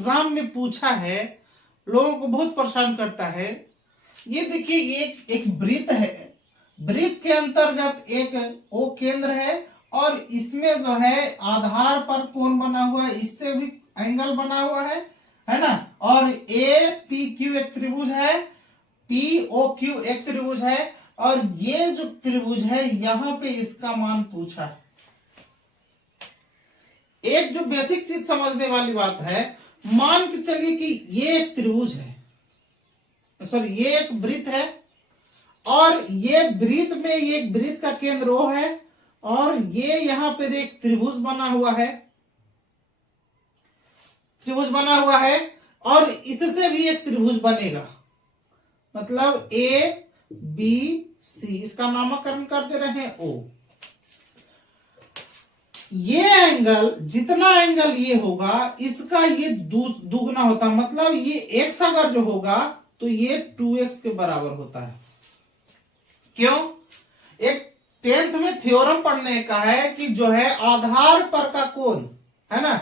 Exam में पूछा है, लोगों को बहुत परेशान करता है। ये देखिए, ये एक वृत्त है, वृत्त के अंतर्गत एक ओ केंद्र है और इसमें जो है आधार पर कोण बना हुआ है, इससे भी एंगल बना हुआ है ना। और ए पी क्यू एक त्रिभुज है, पी ओ क्यू एक त्रिभुज है, और ये जो त्रिभुज है यहां पे इसका मान पूछा है। एक जो बेसिक चीज समझने वाली बात है, मान के चलिए कि ये एक त्रिभुज है, सॉरी ये एक वृत्त है, और ये वृत्त में ये वृत्त का केंद्र O है, और ये यहां पर एक त्रिभुज बना हुआ है, त्रिभुज बना हुआ है, और इससे भी एक त्रिभुज बनेगा, मतलब ए बी सी, इसका नामकरण करते रहे O। ये एंगल, जितना एंगल ये होगा इसका ये दुगना होता है, मतलब ये x अगर जो होगा तो ये 2x के बराबर होता है। क्यों? एक 10th में थ्योरम पढ़ने का है कि जो है आधार पर का कोण है ना,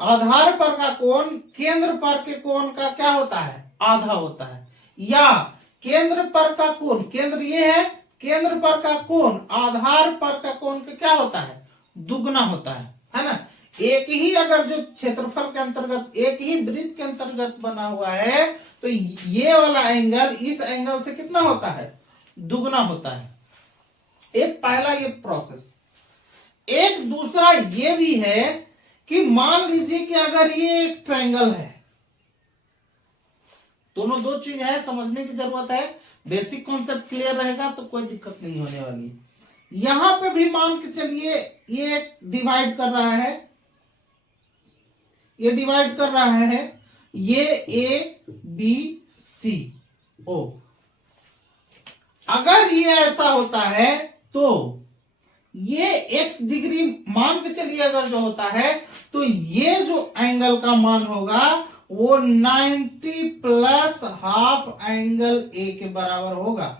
आधार पर का कोण केंद्र पर के कोण का क्या होता है, आधा होता है, या केंद्र पर का कोण, केंद्र ये है, केंद्र पर का कोण आधार पर का कोण का क्या होता है, दुगना होता है ना। एक ही अगर जो क्षेत्रफल के अंतर्गत एक ही वृत्त के अंतर्गत बना हुआ है तो ये वाला एंगल इस एंगल से कितना होता है, दुगना होता है। एक पहला ये प्रोसेस। एक दूसरा ये भी है कि मान लीजिए कि अगर ये एक ट्रायंगल है, दोनों दो चीज है, समझने की जरूरत है, बेसिक कॉन्सेप्ट क्लियर रहेगा तो कोई दिक्कत नहीं होने वाली। यहां पे भी मान के चलिए ये डिवाइड कर रहा है, ये डिवाइड कर रहा है, ये ए बी सी ओ। अगर ये ऐसा होता है तो ये x डिग्री मान के चलिए अगर जो होता है तो ये जो एंगल का मान होगा वो 90 प्लस हाफ एंगल ए के बराबर होगा।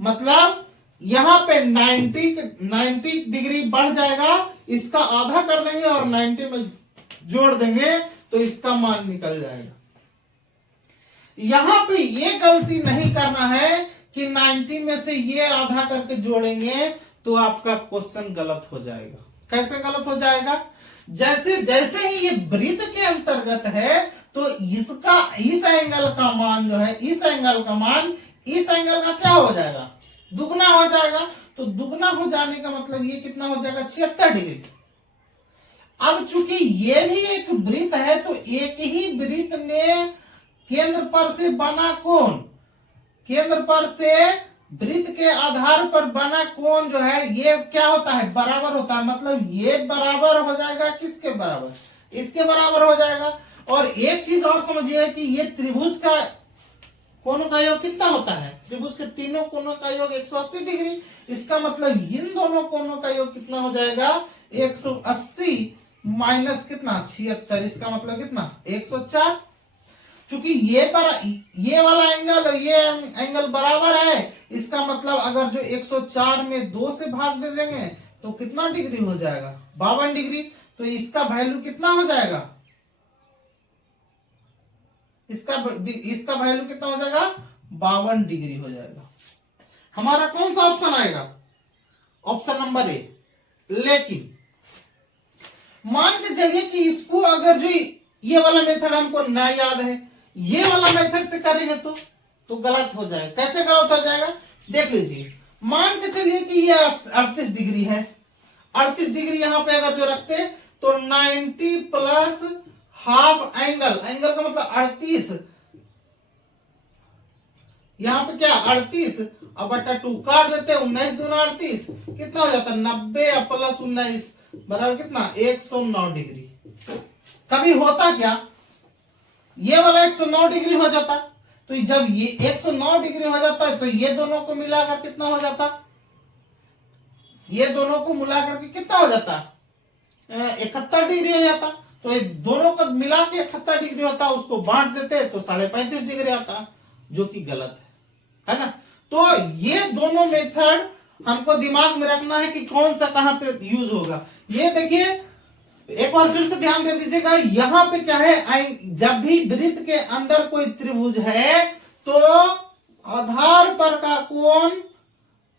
मतलब यहां पे 90 डिग्री बढ़ जाएगा, इसका आधा कर देंगे और 90 में जोड़ देंगे तो इसका मान निकल जाएगा। यहां पे ये गलती नहीं करना है कि 90 में से ये आधा करके जोड़ेंगे तो आपका क्वेश्चन गलत हो जाएगा। कैसे गलत हो जाएगा? जैसे जैसे ही ये वृत्त के अंतर्गत है तो इसका इस एंगल का मान जो है, इस एंगल का मान इस एंगल का क्या हो जाएगा, दुगना हो जाएगा। तो दुगना हो जाने का मतलब ये कितना हो जाएगा, 76 डिग्री। अब चूंकि ये भी एक वृत्त है तो एक ही वृत्त में केंद्र पर से बना कोण, केंद्र पर से वृत्त के आधार पर बना कोण जो है ये क्या होता है, बराबर होता है। मतलब ये बराबर हो जाएगा किसके बराबर, इसके बराबर हो जाएगा। और एक चीज और समझिए कि ये त्रिभुज का कोणों का योग कितना होता है, त्रिभुज के तीनों कोणों का योग 180 डिग्री। इसका मतलब इन दोनों कोणों का योग कितना हो जाएगा, 180 माइनस कितना 76, इसका मतलब कितना 104। क्योंकि ये वाला एंगल ये एंगल बराबर है, इसका मतलब अगर जो 104 में 2 से भाग दे देंगे तो कितना डिग्री हो जाएगा, 52 डिग्री। तो इसका वैल्यू कितना हो जाएगा, इसका वैल्यू कितना हो जाएगा, 52 डिग्री हो जाएगा। हमारा कौन सा ऑप्शन आएगा, ऑप्शन नंबर ए। लेकिन मान के चलिए कि इसको अगर जो ये वाला मेथड हमको ना याद है, ये वाला मेथड से करेंगे तो गलत हो जाएगा। कैसे गलत हो जाएगा, देख लीजिए। मान के चलिए कि ये 38 डिग्री है, 38 डिग्री यहां पे अगर जो रखते तो 90 प्लस हाफ एंगल, एंगल का मतलब 38, यहां पे क्या 38 अब बटा 2 काट देते, 19 दूना 38 कितना हो जाता है, 90 प्लस 19 बराबर कितना 109 डिग्री। कभी होता क्या, ये वाला 109 डिग्री हो जाता, तो जब ये 109 डिग्री हो जाता है तो ये दोनों को मिलाकर कितना हो जाता, ये दोनों को मिलाकर के कितना हो जाता, 71 डिग्री हो जाता। तो ये दोनों को मिला के 71 डिग्री होता, उसको बांट देते तो 35.5 डिग्री आता, जो कि गलत है ना। तो ये दोनों मेथड हमको दिमाग में रखना है कि कौन सा कहां पे यूज होगा। ये देखिए एक बार फिर से ध्यान दे दीजिएगा, यहां पे क्या है, जब भी वृत्त के अंदर कोई त्रिभुज है तो आधार पर का कोण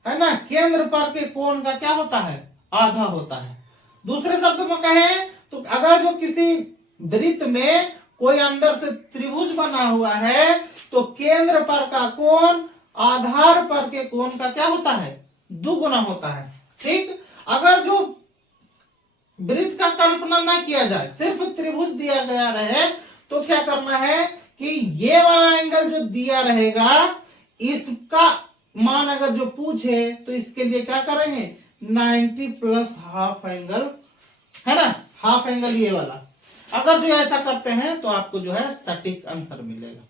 है ना, केंद्र पर के कोण का क्या होता है, आधा होता है। दूसरे शब्द में कहें तो अगर जो किसी वृत्त में कोई अंदर से त्रिभुज बना हुआ है तो केंद्र पर का कोण आधार पर के कोण का क्या होता है, दुगुना होता है। ठीक, अगर जो वृत्त का कल्पना ना किया जाए, सिर्फ त्रिभुज दिया गया रहे, तो क्या करना है कि ये वाला एंगल जो दिया रहेगा इसका मान अगर जो पूछे तो इसके लिए क्या करेंगे, 90 प्लस हाफ एंगल, है ना, हाफ एंगल ये वाला। अगर जो ऐसा करते हैं तो आपको जो है सटीक आंसर मिलेगा।